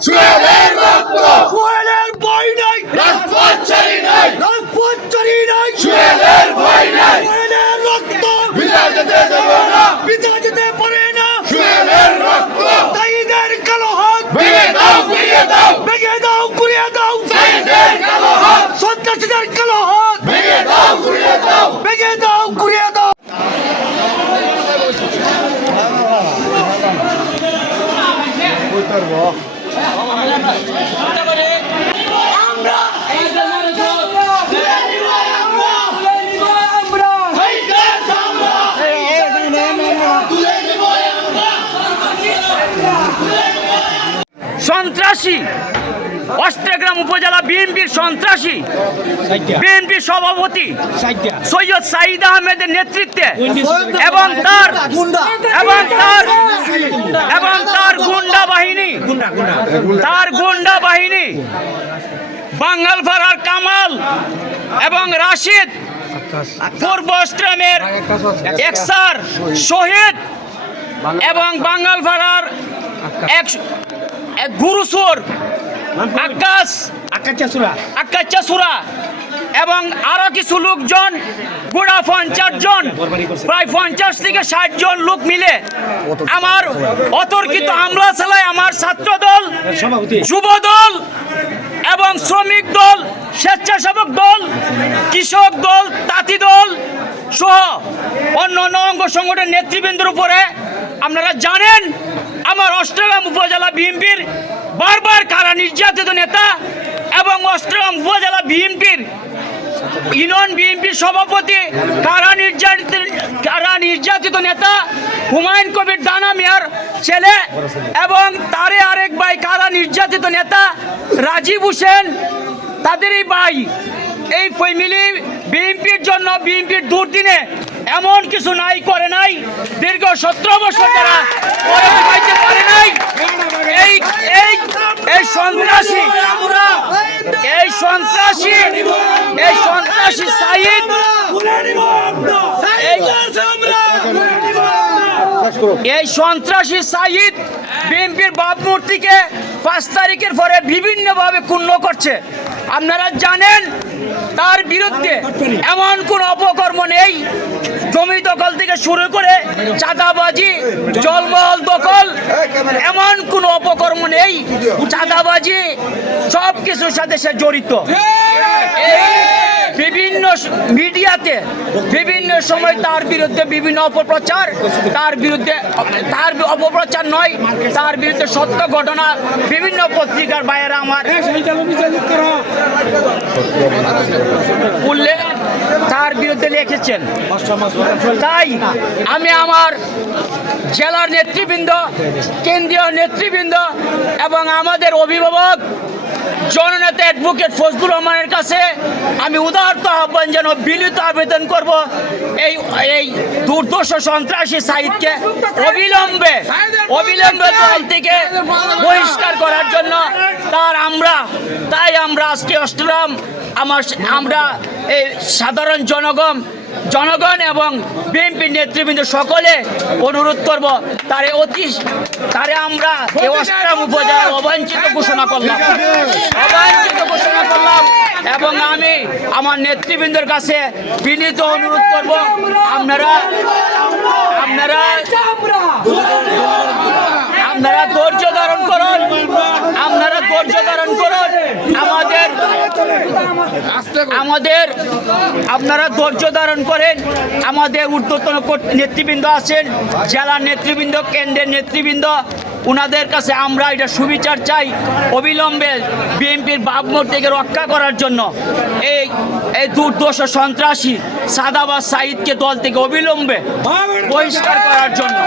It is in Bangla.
সোহেলের রক্ত সোহেলের ভয় নাই রাজপথ চালি নাই রাজপথ চালি নাই সোহেলের ভয় নাই সোহেলের রক্ত বিদায় যেতে দেব না পিতা সন্ত্রাসী। অষ্টগ্রাম উপজেলা বিএনপির সন্ত্রাসী। বিএনপির সভাপতি সৈয়দ সাইদ আহমেদের নেতৃত্বে এবং তার এবং তার এবং তার গুন্ডা বাহিনী। তার গুন্ডা বাহিনী। বাঙ্গাল ফারার কামাল এবং রাশিদ পূর্ব অস্ট্রামের এক্সার শহীদ এবং বাঙ্গাল ফারার এক এক গুরুসুর আকাশ আকাচ্চা সুরা। এবং আরও কিছু লোকজন গোড়া পঞ্চাশ জন প্রায় পঞ্চাশ থেকে ষাট জন লোক মিলে আমার অতর্কিত হামলা চালায় আমার ছাত্র দল যুব দল এবং শ্রমিক দল স্বেচ্ছাসেবক দল কৃষক দল তাঁতি দল সহ অন্য অন্য অঙ্গ সংগঠনের নেতৃবৃন্দের উপরে আপনারা জানেন আমার অষ্টগ্রাম উপজেলা বিএনপির বারবার কারা নির্যাতিত নেতা এবং অষ্টগ্রাম উপজেলা বিএনপির ইউনিয়ন বিএনপির সভাপতি কারা নির্যাতিত কারা নির্যাতিত নেতা হুমায়ুন কবির দানা মিয়ার ছেলে এবং তারে আরেক ভাই কারা নির্যাতিত নেতা রাজীব হোসেন, তাদেরই ভাই। এই ফ্যামিলি বিএনপির জন্য বিএনপির দুর্দিনে এমন কিছু নাই, করে নাই। দীর্ঘ সতেরো বছর তারা পারে নাই, এই এই এই সন্ত্রাসী এই সন্ত্রাসী এই সন্ত্রাসী সাইদ এই সন্ত্রাসী সাইদ বিএনপির বাপ মূর্তিকে পাঁচ তারিখের পরে বিভিন্নভাবে ক্ষুণ্ণ করছে। আপনারা জানেন, তার বিরুদ্ধে এমন কোন অপকর্ম নেই। জমি দখল থেকে শুরু করে চাঁদাবাজি, জলমহল দখল, এমন কোন অপকর্ম নেই। চাঁদাবাজি সব কিছুর সাথে সে জড়িত। বিভিন্ন মিডিয়াতে বিভিন্ন সময় তার বিরুদ্ধে বিভিন্ন অপপ্রচার, তার বিরুদ্ধে তার অপপ্রচার নয়, তার বিরুদ্ধে সত্য ঘটনা, বিভিন্ন পত্রিকার বাইরে আমার উল্লেখ তার বিরুদ্ধে লিখেছেন। তাই আমি আমার জেলার নেতৃবৃন্দ, কেন্দ্রীয় নেতৃবৃন্দ এবং আমাদের অভিভাবক জননেতা অ্যাডভোকেট ফজলুর রহমানের কাছে আমি উদাহরত আহ্বান যেন বিনীত আবেদন করব। এই এই দুর্দশ সন্ত্রাসী সাহিদকে অবিলম্বে অবিলম্বে দল থেকে বহিষ্কার করার জন্য তার আমরা, তাই আমরা আজকে অষ্টগ্রাম, আমার, আমরা এই সাধারণ জনগণ জনগণ এবং বিএনপির নেতৃবৃন্দ সকলে অনুরোধ করব তারে অতি তারে আমরা এই অষ্টগ্রাম উপজেলার অবাঞ্ছিত ঘোষণা করলাম। অবাঞ্ছিত ঘোষণা করলাম এবং আমি আমার নেতৃবৃন্দের কাছে বিনীত অনুরোধ করব আপনারা আপনারা আপনারা ধৈর্য ধারণ করুন। আপনারা ধৈর্য ধারণ করুন। আমাদের, আপনারা ধৈর্য ধারণ করেন। আমাদের ঊর্ধ্বতন নেতৃবৃন্দ আছেন জেলার নেতৃবৃন্দ, কেন্দ্রের নেতৃবৃন্দ। ওনাদের কাছে আমরা এটা সুবিচার চাই, অবিলম্বে বিএনপির থেকে রক্ষা করার জন্য। এই এই দুর্দশ সন্ত্রাসী সাদাবাদ সাইদকে দল থেকে অবিলম্বে বহিষ্কার করার জন্য।